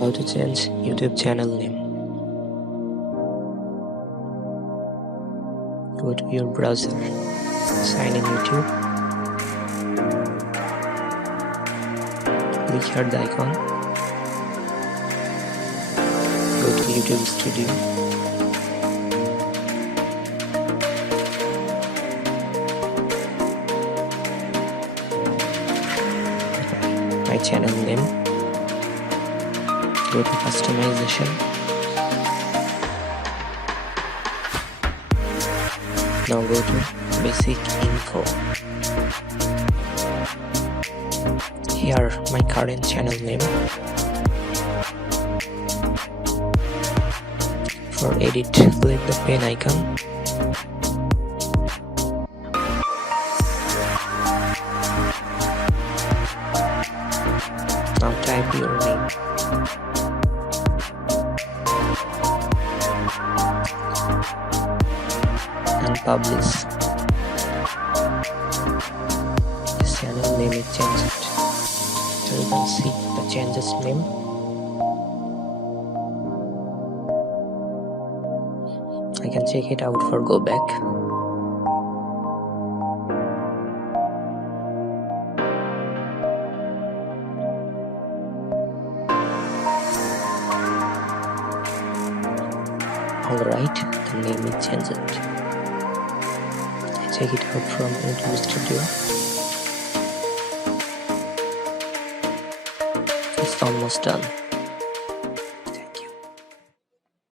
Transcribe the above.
How to change YouTube channel name. Go to your browser, sign in YouTube, click here the icon, go to YouTube Studio, my channel name, go to customization, now go to basic info. Here my current channel name. For edit, click the pen icon. Now type your name. And publish. This channel name is changed. So you can see the changes name. I can check it out for go back. Alright, the name is changed. I check it out from YouTube Studio. It's almost done.